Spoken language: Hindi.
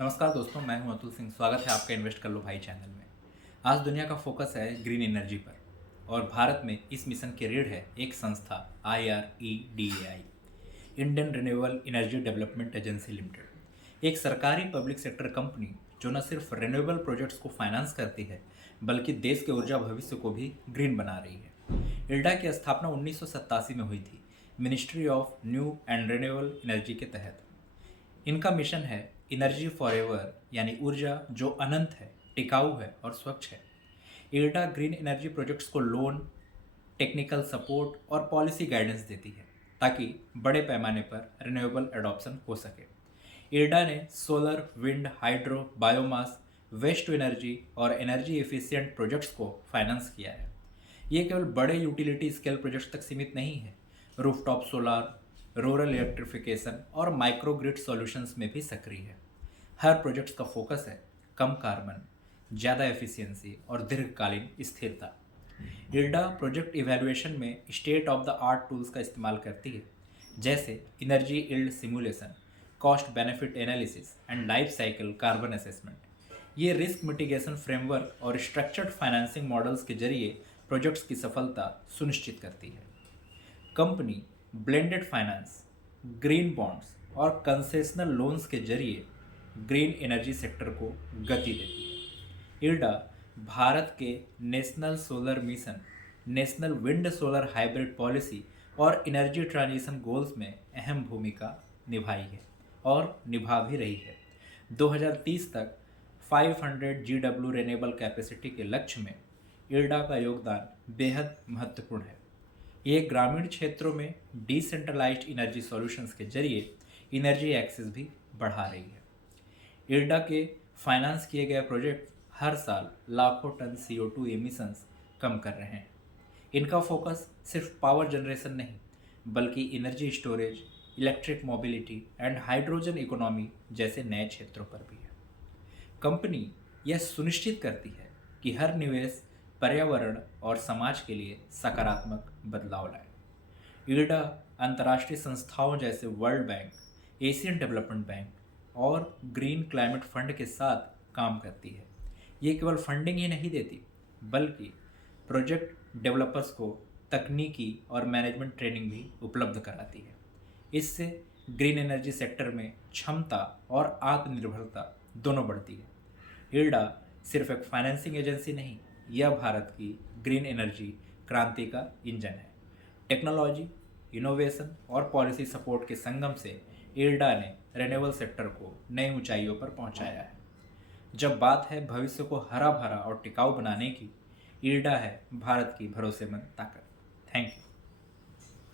नमस्कार दोस्तों, मैं हूं अतुल सिंह। स्वागत है आपका इन्वेस्ट कर लो भाई चैनल में। आज दुनिया का फोकस है ग्रीन एनर्जी पर और भारत में इस मिशन की रीढ़ है एक संस्था IREDAI, Indian renewable energy development agency limited. एक सरकारी पब्लिक सेक्टर कंपनी जो न सिर्फ रिन्यूएबल प्रोजेक्ट्स को फाइनेंस करती है बल्कि देश के ऊर्जा भविष्य को भी ग्रीन बना रही है। इल्डा की स्थापना 1987 में हुई थी, ministry of new and renewable energy के तहत। इनका मिशन है एनर्जी फॉर एवर, यानी ऊर्जा जो अनंत है, टिकाऊ है और स्वच्छ है। इल्डा ग्रीन एनर्जी प्रोजेक्ट्स को लोन, टेक्निकल सपोर्ट और पॉलिसी गाइडेंस देती है ताकि बड़े पैमाने पर रिन्यूएबल एडॉप्शन हो सके। इल्डा ने solar, wind, hydro, biomass, waste to energy और एनर्जी एफिशिएंट प्रोजेक्ट्स को फाइनेंस किया है। ये केवल बड़े यूटिलिटी स्केल प्रोजेक्ट्स तक सीमित नहीं है, रूफटॉप सोलार, रूरल इलेक्ट्रिफिकेशन और माइक्रोग्रिड सॉल्यूशंस में भी सक्रिय है। हर प्रोजेक्ट्स का फोकस है कम कार्बन, ज़्यादा एफिशिएंसी और दीर्घकालीन स्थिरता। इल्डा प्रोजेक्ट इवैल्यूएशन में state of the art tools का इस्तेमाल करती है, जैसे energy yield simulation, cost benefit analysis and life cycle carbon assessment. ये रिस्क मिटिगेशन फ्रेमवर्क और स्ट्रक्चर्ड फाइनेंसिंग मॉडल्स के जरिए प्रोजेक्ट्स की सफलता सुनिश्चित करती है। Company blended finance, green bonds और कंसेशनल लोन्स के जरिए ग्रीन एनर्जी सेक्टर को गति देती है। इल्डा भारत के national solar mission, national wind solar hybrid policy और एनर्जी ट्रांजिशन गोल्स में अहम भूमिका निभाई है और निभा भी रही है। 2030 तक 500 GW रिन्यूएबल कैपेसिटी के लक्ष्य में इल्डा का योगदान बेहद महत्वपूर्ण है। ये ग्रामीण क्षेत्रों में डिसेंट्रलाइज्ड एनर्जी सॉल्यूशंस के जरिए एनर्जी एक्सेस भी बढ़ा रही है। इल्डा के फाइनेंस किए गए प्रोजेक्ट हर साल लाखों टन CO2 एमिशंस कम कर रहे हैं। इनका फोकस सिर्फ पावर जनरेशन नहीं बल्कि energy storage, electric mobility and hydrogen economy जैसे नए क्षेत्रों पर भी है। कंपनी यह सुनिश्चित करती है कि हर निवेश पर्यावरण और समाज के लिए सकारात्मक बदलाव लाए। इल्डा अंतर्राष्ट्रीय संस्थाओं जैसे world bank, Asian development bank और ग्रीन क्लाइमेट फंड के साथ काम करती है। ये केवल फंडिंग ही नहीं देती बल्कि प्रोजेक्ट डेवलपर्स को तकनीकी और मैनेजमेंट ट्रेनिंग भी उपलब्ध कराती है। इससे ग्रीन एनर्जी सेक्टर में क्षमता और आत्मनिर्भरता दोनों बढ़ती है। इल्डा सिर्फ एक फाइनेंसिंग एजेंसी नहीं, यह भारत की ग्रीन एनर्जी क्रांति का इंजन है। टेक्नोलॉजी, इनोवेशन और पॉलिसी सपोर्ट के संगम से इल्डा ने रिन्यूएबल सेक्टर को नई ऊंचाइयों पर पहुंचाया है। जब बात है भविष्य को हरा भरा और टिकाऊ बनाने की, इल्डा है भारत की भरोसेमंद ताकत। Thank you.